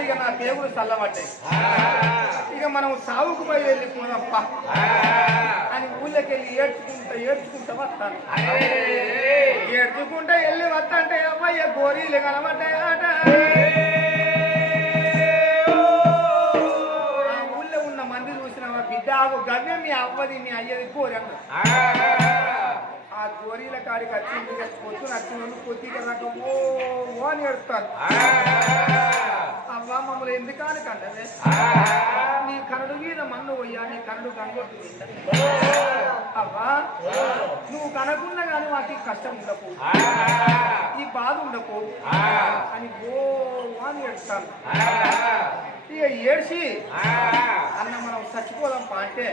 ఇక నా దేవుడు చల్లబడ్డాయి. ఇక మనం సాగుకు పోయి వెళ్ళిపోదప్ప అని ఊళ్ళకి వెళ్ళి ఏడ్చుకుంటా ఏడ్చుకుంటా వస్తాను. ఏడ్చుకుంటా వెళ్ళి వస్తంటే అమ్మాయి గోరీలు కనబడ్డాయి ఆట. ఆ ఊళ్ళో ఉన్న మంది చూసిన బిడ్డ ఆగు గవ్యం మీ అవ్వది మీ అయ్యది కోరమ్మ ఆ గోరీల కాడికి వచ్చింది వచ్చిన కొద్దిగా నాకు ఓ ఓ అని ఏడుతాను అవ్వ మమ్మల్ని ఎందుకని కంటే నీ కనుడు మీద మన్ను పోయా నీ కనుడు గంగొట్టు అవ్వా నువ్వు కనకుండా కానీ ఈ కష్టం ఉండకు. ఈ బాధ ఉండకు. అని ఓ అని ఏడుస్తాను ఇక ఏడ్చి అన్న మనం చచ్చిపోదాం అంటే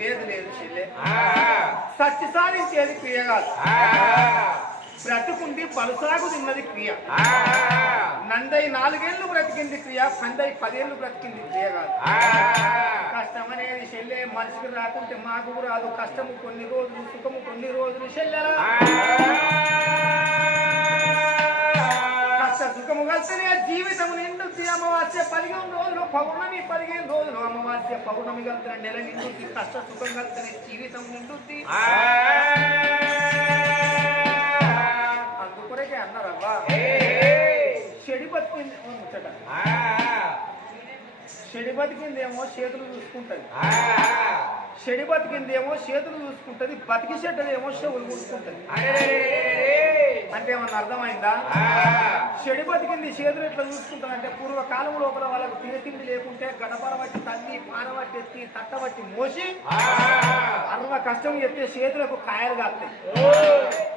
లేదు లేదు చెల్లె. సత్య సాధించేది కాదు బ్రతుకుండి పలుసాగు తిన్నది క్రియ. నందై నాలుగేళ్ళు బ్రతికింది క్రియ పందై పదేళ్ళు బ్రతికింది క్రియ కాదు. కష్టం అనేది చెల్లె మనిషికి రాకుంటే మాకు రాదు. కష్టము కొన్ని రోజులు సుఖము కొన్ని రోజులు చెల్లెలా. కష్ట సుఖము కలిసినే జీవితం నిండుద్ది అమావాస్య పదిహేను రోజులు పౌర్ణమి పదిహేను రోజులు. అమావాస్య పౌర్ణమి కలిసిన నెల నిండుద్ది. కష్ట సుఖం కలిసిన జీవితం నిండుద్ది. బతికింది. ముచ్చట. చెడి బతికిందేమో చేతులు చూసుకుంటది. చెడి బతికిందేమో చేతులు చూసుకుంటది బతికి చెడ్డదేమో చెవులు చూసుకుంటది అంటే ఏమన్నా అర్థమైందా? చెడి బతికింది చేతులు ఎట్లా చూసుకుంటారంటే పూర్వకాలం లోపల వాళ్ళకు తినతిండి లేకుంటే గడపర బట్టి తల్లి పానబట్టి ఎత్తి తట్టబట్టి మోసి అర్వ కష్టం చెప్తే చేతులకు కాయలు కాస్తాయి.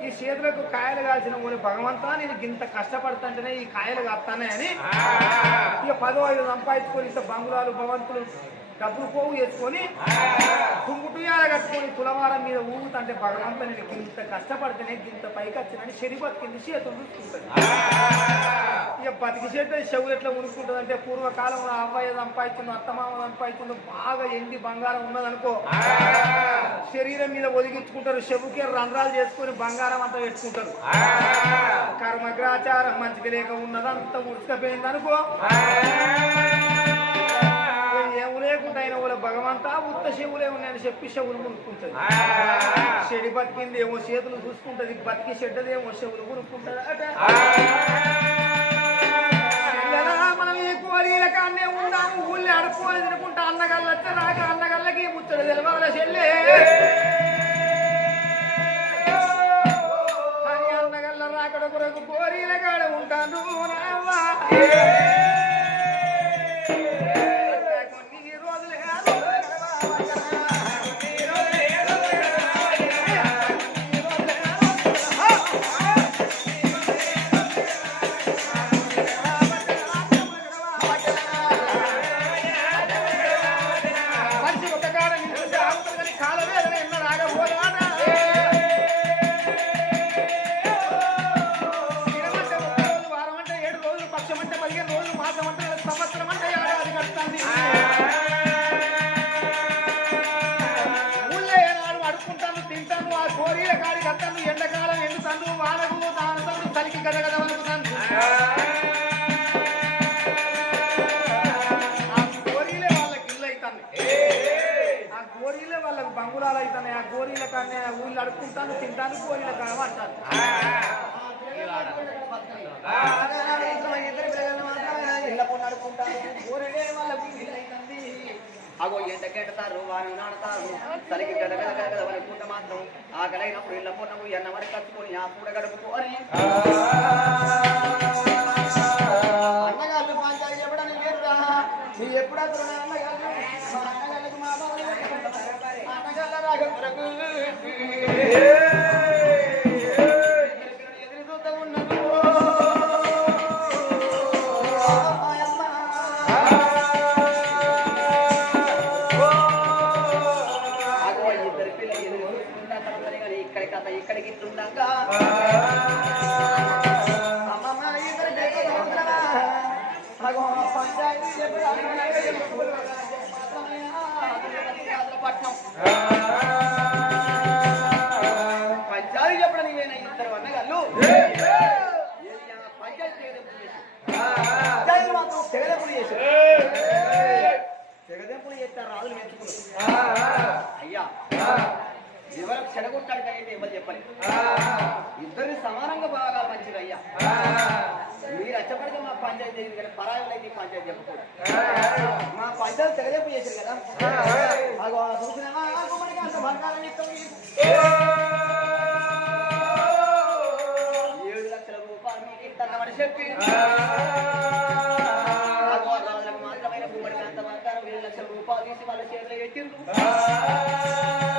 ఈ చేతులకు కాయలు కాల్చిన మూడు భగవంతా నేను ఇంత కష్టపడుతుంటేనే ఈ కాయలు కాస్తానే అని ఇక పదో ఐదు సంపాదించుకొని ఇంత బంగుళాలు భవంతులు డబ్బులు పోగు చేసుకొని కుంగుటుయాల కట్టుకొని తులవారం మీద ఊగుతుంటే భగవంత నేను ఇంత కష్టపడితేనే ఇంత పైకి వచ్చినని శరి బతికింది చేతులు ఇక బతికి చేత చెవులు ఎట్లా ఉనుకుంటుంది అంటే పూర్వకాలంలో అవ్వయ్య సంపాదించింది అత్తమామ సంపాదించింది బాగా ఎండి బంగారం ఉన్నదనుకో. శరీరం మీద ఒదిగించుకుంటారు చెవుకే రంధ్రాలు చేసుకొని బంగారం అంతా పెట్టుకుంటారు. కర్మగ్రాచారం మంచిగా లేక ఉన్నదంతా ఉడుచుకపోయింది అనుకో ఉన్నాయని చెప్పి చెవులు మునుక్కుంటది చెడి బతికింది ఏమో చేతులు చూసుకుంటది బతికి చెడ్డది ఏమో చెవులు చెల్లెలా, మనం ఈ కోరీల కాన్నే ఉన్నాము ఊళ్ళో అడుక్కోని తినుకుంటా అన్నగల్లచ్చ రాక అన్నగల్లకి ముచ్చడు తెలవాల చెల్లె? అని అన్నగల్ల రాకడ కొరకు కోరీల కాడ ఉంటాను రావా. కానీ ఊళ్ళు అడుక్కుంటాను తింటాను కోళ్ళు కానీ అంటారు. అగో ఎండకెడతారు వారు నాడతారు. తలకి గడగడ గడగడ వరకుంట మాత్రం ఆకలైనప్పుడు ఇళ్ళ పొన్నము ఎన్న వరకు కట్టుకొని ఆ కూడ గడుపుకోని అన్నగాళ్ళ చేస్తారు రాజులు మెచ్చుకున్నారు అయ్యా. ఎవరికి చెడగొట్టాడు ఇద్దరిని సమానంగా బాగాలి మంచిది అయ్యా మీరు అచ్చపడితే మా పంచాయతీ అయింది కానీ పరాయిలు అయితే పంచాయతీ చెప్పకూడదు మా పంచాయతీ తెగదెంపు చేశారు కదా. గుమ్మడికి అంత బంగారం. ఏడు లక్షల రూపాయలు మీకు ఇస్తామని చెప్పి. ఏడు తీసి వాళ్ళ చేతిలో పెట్టిండ్రు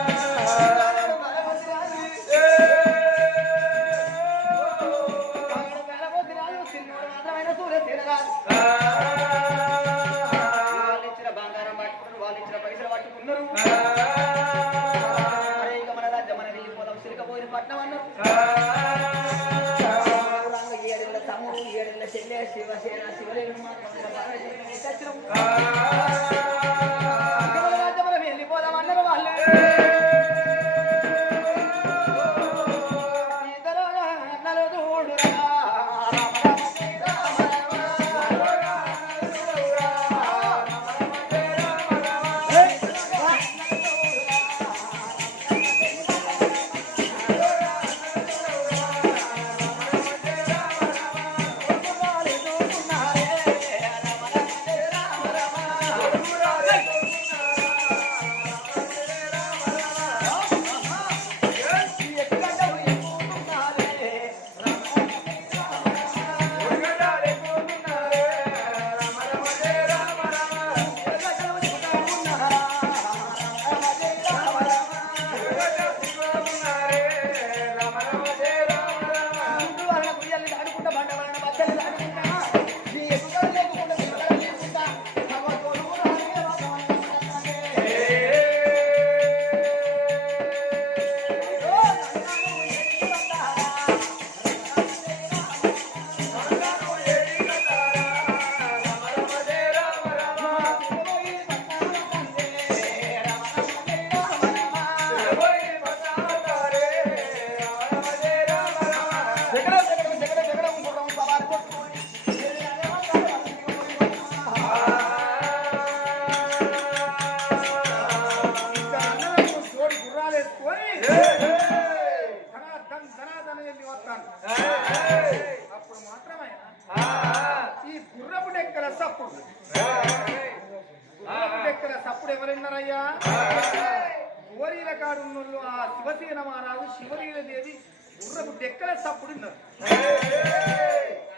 శివసేన శివలీల దేవి గుర్రపు డెక్కల సప్పుడు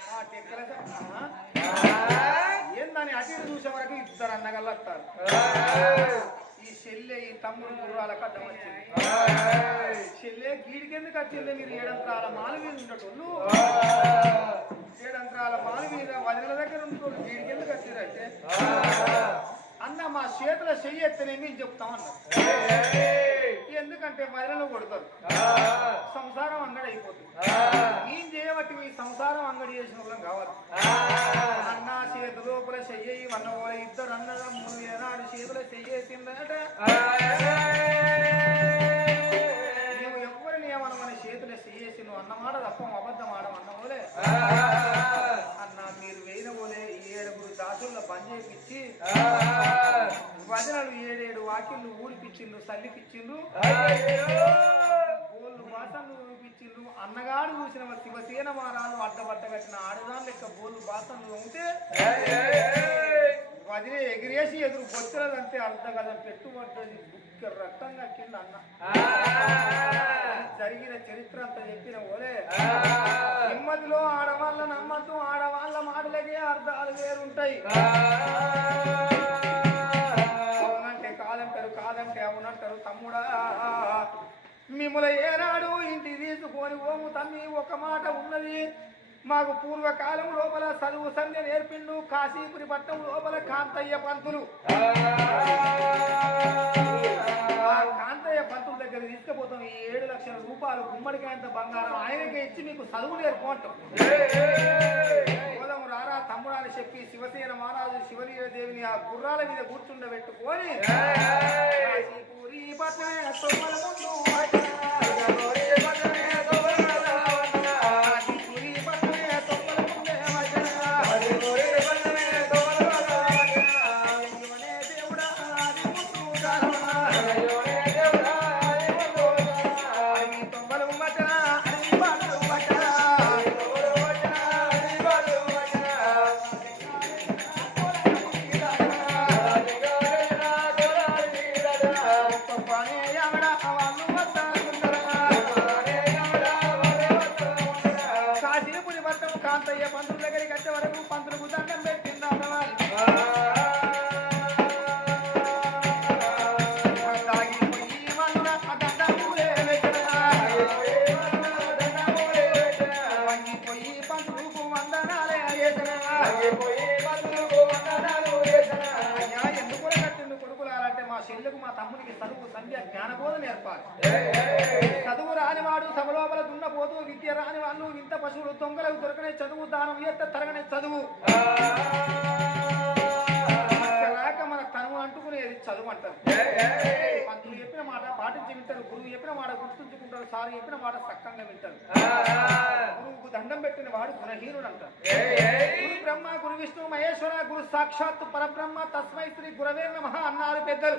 ఆ డెక్కల ఏందని అటు చూసే వరకు ఇద్దరు అన్నగల్లస్తారు ఈ చెల్లె ఈ తమ్ముడు గుర్రాలకు అడ్డం వచ్చింది. చెల్లె గీడికెందుకు వచ్చింది? మీరు ఏడంత్రాల మాల మీద ఉండటోళ్ళు ఏడంత్రాల మాల మీద వదిల దగ్గర ఉండటోళ్ళు గీడికెందుకు వచ్చిందంటే అన్న మా చేతుల చెయ్యి ఎత్తనేమి చెప్తామన్నారు ఎందుకంటే వదిలను కొడతారు. సంసారం అంగడి అయిపోతుంది. ఏం చేయబట్టి మీ సంసారం అంగడి చేసిన వాళ్ళం కావాలి? అన్న చేతి లోపల చెయ్యి అన్న వాళ్ళ ఇద్దరు అన్నదమ్ములు ఏనాడు చేతుల చెయ్యేసిందట నువ్వు ఎవరిని ఏమన్నా మన చేతుల చెయ్యేసి నువ్వు అన్నమాట తప్ప అబద్ధం ఆడం అన్నవోలే. అన్న మీరు వేయిన పోలే ఈ ఏడుగురు దాసుల్లో పని చేపించి వదనలు ఏడేడు వాకిళ్ళు ఊడిపిచ్చిండ్రు సల్లిపిచ్చిండ్రు. గోళ్ళు బాసన్లు ఊడిపించిండ్రు అన్నగాడు చూసిన శివసేన మహారాజు అడ్డబట్ట కట్టిన ఆడదాని లెక్క బోళ్ళు బాసన్లు ఉంటే వదిలే ఎగిరేసి ఎదురు బొచ్చలదంటే అర్థం కదా పెట్టుబడ్డది. బుక్క రక్తంగా కింద అన్న. జరిగిన చరిత్ర అంతా చెప్పిన ఓలే. నెమ్మదిలో ఆడవాళ్ళ నమ్మద్దు ఆడవాళ్ళ మాటలకే అర్థాలు వేరుంటాయి. కాదంటే తమ్ముడా? మిమ్మల ఏనాడు ఇంటి తీసుకొని ఓము తమ్మి ఒక మాట ఉన్నది. మాకు పూర్వకాలం లోపల చదువు సంధ్య నేర్పిండు కాశీపురి పట్టణం లోపల కాంతయ్య పంతులు. ఆ కాంతయ్య పంతుల దగ్గర తీసుకుపోతాం. ఈ ఏడు లక్షల రూపాయలు గుమ్మడికాయంత బంగారం ఆయనకే ఇచ్చి మీకు చదువు నేర్పుకుంటాం రారా తమ్ముడాని చెప్పి శివసేన మహారాజు శివలీల దేవిని ఆ గుర్రాల మీద కూర్చుండబెట్టుకొని కాశీపురి పట్టణమే ఎందుకు కట్టిండు కొడుకులారంటే మా చెల్లెకు మా తమ్మునికి చదువు సంధ్య జ్ఞానబోధ నేర్పాలి. చదువు రానివాడు సభలోపల దున్నపోతూ విద్య రాని వాళ్ళు ఇంత పశువులు దొంగలకు దొరకనే చదువు దానం ఎత్త తరగనే చదువు. రాక మన తనువు అంటుకునేది చదువు అంటారు. వింటారు గురువు చెప్పిన మాట గుర్తుంచుకుంటారు సారు చెప్పిన మాట సక్కంగా వింటారు గురువుకు దండం పెట్టిన వాడు గుణహీనుడు అంటారు. గురు బ్రహ్మ గురు విష్ణు మహేశ్వర గురు సాక్షాత్ పరబ్రహ్మ తస్మై శ్రీ గురవే నమ అన్నారు పెద్దలు.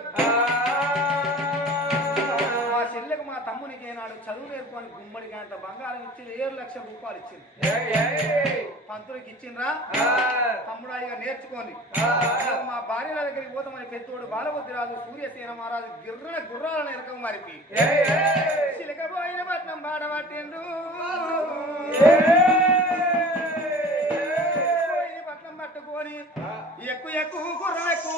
మా చెల్లెకు మా తమ్మునికి ఏనాడు చదువు నేర్చుకొని గుమ్మడికి అంత బంగారం ఇచ్చింది ఏడు లక్షల రూపాయలు ఇచ్చింది. పంతులకి ఇచ్చిండ్రా? తమ్ముడు ఇక నేర్చుకోండి. మా భార్యల దగ్గరికి పోతామని పెద్దోడు బాలబుద్ధి రాజు సూర్యసేన మహారాజు గిర్రన గుర్రాలను ఎరకం మారిపి చిలకపోయిన పట్నం బాడబట్టిండు పట్నం పట్టుకొని ఎక్కువ ఎక్కువ గుర్రం ఎక్కువ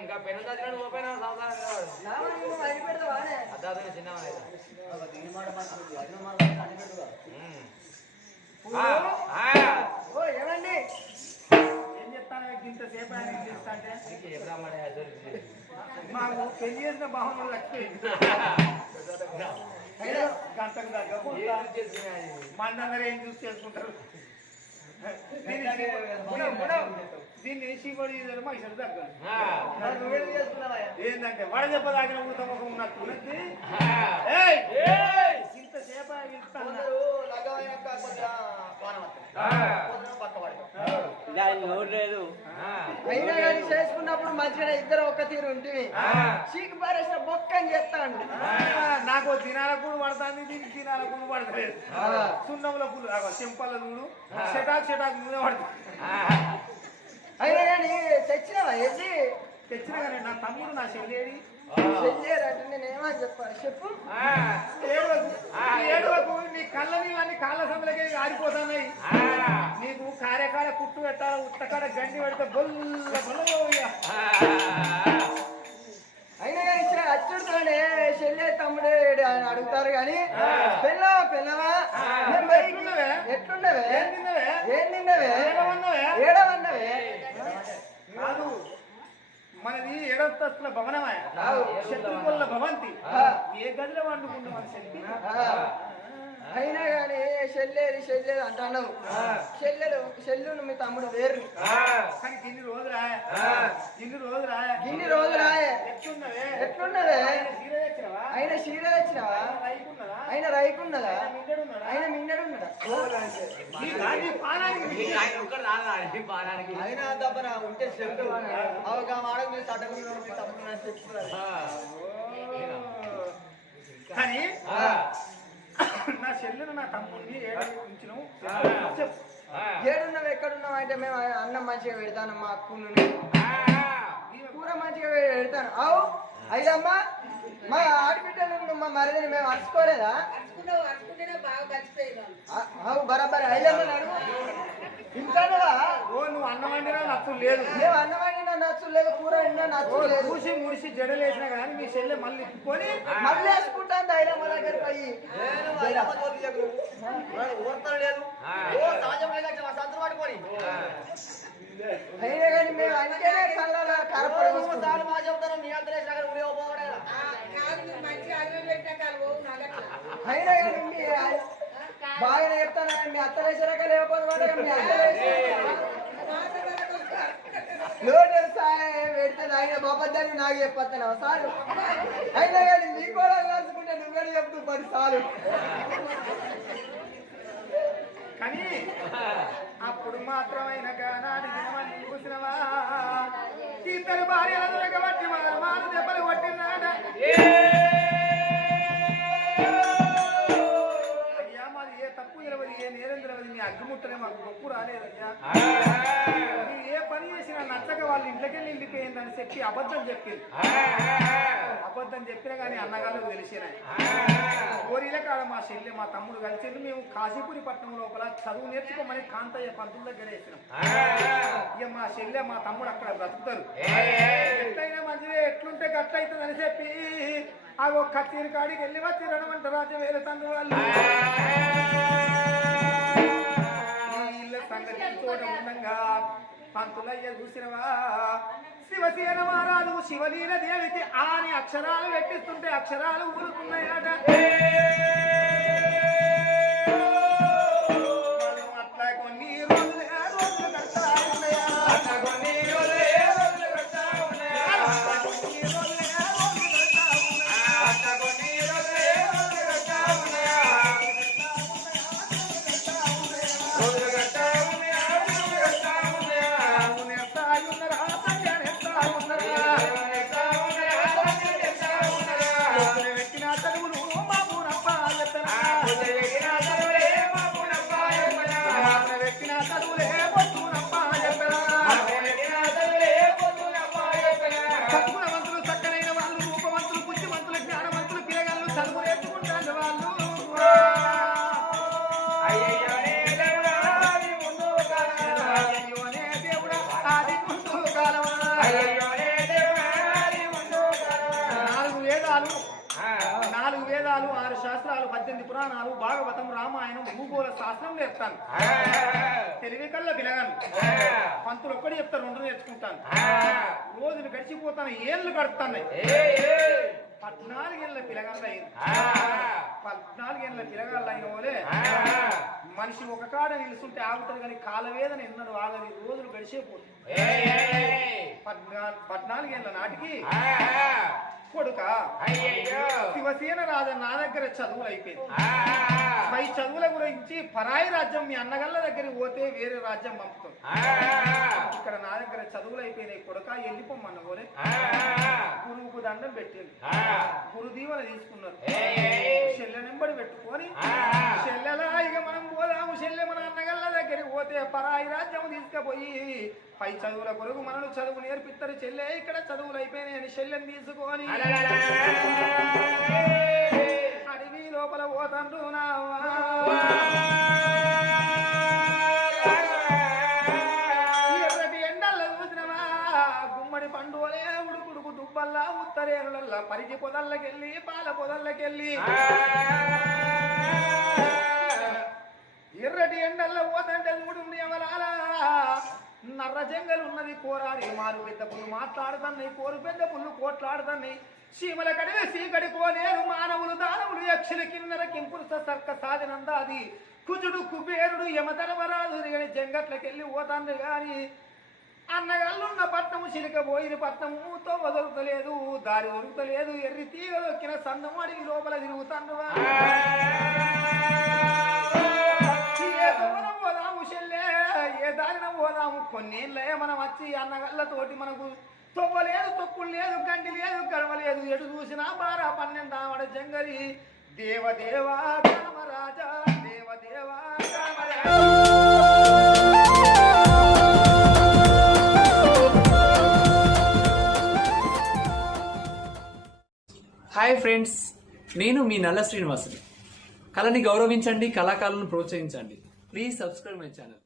ఇంకా పెన్ను చదివిన ఓపెన్ సంసారం అద్దాదులు చిన్నవా ఏమండి? ఏం చెప్తాను? ఇంతసేపు ఆయన ఏం చెప్తా అంటే? ఎప్పుడు మాకు పెళ్ళి చేసిన బాహువులు చచ్చిపోయింది గంటకు దగ్గర మనందరూ ఏం చూసి చేసుకుంటారు? దీన్ని శివుడి దగ్గర నువ్వేం చేసుకున్నావా ఏంటంటే వడ దెబ్బ తాగిన ఊత ముఖం ఉన్నట్టు ఉన్నది! ఇంతసేపు అయినా కానీ చేసుకున్నప్పుడు మధ్యన ఇద్దరు ఒక్క తీరు ఉంటుంది చీకి పారేసిన బొక్క అని చెప్తాడు ఆ, నాకు దినాల కూడు పడుతుంది దీనికి దినాల కూడు పడతలేదు సున్నంలో పులు చెంపల నూనె చెటాక్ చెటాక్ నూనె పడుతుంది అయినా కానీ తెచ్చినవా ఎది తెచ్చిన కానీ నా తమ్ముడు నా చెల్లేది చెప్పు. ఏడవకు ఏడవకు నీ కళ్ళ నీళ్ళని కాళ్ళ సందులకే ఆరిపోతున్నాయి కార్యకాల కుట్టు పెట్టాలి ఉత్తకాడ గండి పెడితే బొల్ల బొల్ల అయినా కానీ అచ్చుడుతోనే చెల్లె తమ్ముడు అని అడుగుతారు కానీ పిల్ల పిల్లవా బయటికి- ఎట్లున్నవే? ఏం తిన్నవే? ఏం తిన్నవే ఏడవన్నవే? కాదు మనది ఏడంతస్తుల భవనమే కాదు. శత్రువుల భవంతి. ఏ గదిలో వండుకుంటాం మన శక్తి. అయినా కానీ చెల్లెది చెల్లెది అంటున్నావు. చెల్లెలు చెల్లును మీ తమ్ముడు వేరు. కానీ ఇన్ని రోజులా ఇన్ని రోజులా ఇన్ని రోజులాయే ఎట్లున్నవే? ఎట్లున్నవే ఆయన చీర తెచ్చినవా? ఆయన రైకున్నదా? ఆయన మింగి- ఆయన దబ్బన ఉంటే చెల్లు అవగా వాడక మీరు తట్టుకుని తమ్ముడు చెప్తున్నారు కానీ నా చెల్లెను నా తమ్ముడిని ఉంచినావు. చెప్పు. ఏడున్నావు ఎక్కడున్నావు అంటే మేము అన్నం మంచిగా పెడతాను మా అక్కును కూర మంచిగా పెడతాను. అవు అయ్యమ్మా మా ఆడబిడ్డలు మా మరిదిని మేము అరుచుకోలేదా? అవు బరాబర్ ఓ నువ్వు అన్నం వండినా నచ్చు లేదు. మేము అన్నమైన నచ్చు లేదు కూర వండినా ఓ నచ్చు లేదు. చూసి ముడిసి జడలేసినా కానీ మీ చెల్లె మళ్ళీ ఇప్పుకొని మళ్ళీ వేసుకుంటాను అయ్యమ్మ దగ్గరికి పోయి. వాడు ఊరతలు లేదు. ఓ సహజం లేదు మా సంతలు పట్టుకొని అయినా కానీ మేము కరపడి మా చెప్తాను కానీ పోవడా అన్నం. అయినా కానీ బాగా చెప్తాను మీ అత్తలేసాక లేకపోతే కూడా మీ అత్తలేసాక లోటు సాయం పెడితే ఆయన బాబద్దాన్ని నాకు సార్. అయినా కానీ నీ కూడా కలుసుకుంటే నువ్వే చెప్తూ సార్లు. కానీ అప్పుడు మాత్రమైన గానాన్ని చూసినవా ఇద్దరు భార్యల దొరకబట్టి మాను దెబ్బలు కొట్టినాడ అగ్గిముట్టలే మాకు గొప్పు రాలేదయ్యా. ఏ పని చేసినా నచ్చక వాళ్ళ ఇంట్లోకి వెళ్ళిపోయిందని చెప్పి అబద్ధం చెప్పింది. అబద్ధం చెప్పినా కానీ అన్నగారు తెలిసినాయి కోరిల కాడ మా చెల్లి మా తమ్ముడు కలిసి మేము కాశీపురి పట్టణం లోపల చదువు నేర్చుకోమని కాంతయ్య పంతుల దగ్గర వేసినాం. ఇక మా చెల్లె మా తమ్ముడు అక్కడ బ్రతుకుతారు. ఎట్లయినా మంచిదే ఎట్లుంటే గట్ల అవుతుంది అని చెప్పి ఆ ఒక్క కత్తిరి కాడికి వెళ్ళి వచ్చి రణమంట రాజు వేరే తండ్రి వాళ్ళు. చోట ఉండంగా పంతులయ్య చూసినవా? శివసేన మహారాజు శివలీల దేవికి ఆని అక్షరాలు పెట్టిస్తుంటే అక్షరాలు ఊరుకున్నాయట పురాణాలు భాగవతం రామాయణం భూగోళ శాస్త్రం నేర్తాను తెలివి కల్లా పిలగాను పంతులు ఒక్కడి చెప్తారు రెండు నేర్చుకుంటాను. రోజులు గడిచిపోతాను ఏళ్ళు గడుపుతాను. పద్నాలుగేళ్ళ పిలగాళ్ళు అయింది పద్నాలుగేళ్ళ పిలగాళ్ళు అయిన వాళ్ళే. మనిషి ఒక కాడ నిలుస్తుంటే ఆగుతారు కానీ కాలవేదన ఎన్నడు ఆగది రోజులు గడిచేపోతుంది పద్నా- పద్నాలుగేళ్ళ నాటికి శివసేన రాజు నా దగ్గర చదువులు అయిపోయింది. పై చదువుల గురించి పరాయి రాజ్యం మీ అన్నగల్ల దగ్గరికి పోతే వేరే రాజ్యం పంపుతుంది ఇక్కడ నా దగ్గర చదువులు అయిపోయినాయి కొడుక వెళ్ళిపోమన్న పోలే. గురువుకు దండం పెట్టింది గురు దీవెన తీసుకున్నారు. చెల్లె నెంబడి పెట్టుకొని చెల్లెలా ఇక మనం పోదాము చెల్లె మన అన్నగల్ల దగ్గరికి పోతే పరాయి రాజ్యం తీసుకుపోయి పై చదువుల కొరకు మనను చదువు నేర్పిస్తారు చెల్లె ఇక్కడ చదువులు అయిపోయినాయని చెల్లెని తీసుకొని. అడవి లోపల పోతండ్రు ఎర్రటి ఎండల్లో చూసినవా? గుమ్మడి పండువలే ఉడుకుడుకు దుబ్బల్లా ఉత్తరేరులల్లా పరిగి పొదల్లకెళ్ళి పాల పొదల్లకెళ్ళి. ఎర్రటి ఎండల్లో పోతంటే చూడు ఎవరాలా నర్ర జంగలు ఉన్నది కోరాడి మారు పెద్ద పుల్లు మాట్లాడుతున్నాయి కోరు పెద్ద పుల్లు కోట్లాడుతున్నాయి. చీమల కడివే సీకడి కోనేరు మానవులు దానవులు యక్షుల కిన్నర కింపురుస సర్క సాధనందాది కుజుడు కుబేరుడు యమధర్మరాజు గాని జంగట్లకెళ్ళి పోతాండు గాని. అన్నగల్లున్న పట్నము చిలిక పోయిన పట్నము వదలుతలేదు దారి దొరుకుతలేదు ఎర్రి తీగ దొక్కిన సందము అడిగి లోపల తిరుగుతాను పోదాము చెల్లె ఏ దారిన పోదాము? కొన్నేళ్ళే మనం వచ్చి అన్నగళ్ళతోటి మనకు తొవ్వలేదు తొక్కులు లేదు గంటి లేదు గడవ లేదు. ఎటు చూసినా బారా పన్నెండామడ జంగరి దేవదేవా కామరాజా దేవదేవా కామరాజా. హాయ్ ఫ్రెండ్స్ నేను మీ నల్ల శ్రీనివాసుని. కళని గౌరవించండి కళాకారులను ప్రోత్సహించండి. Please subscribe my channel.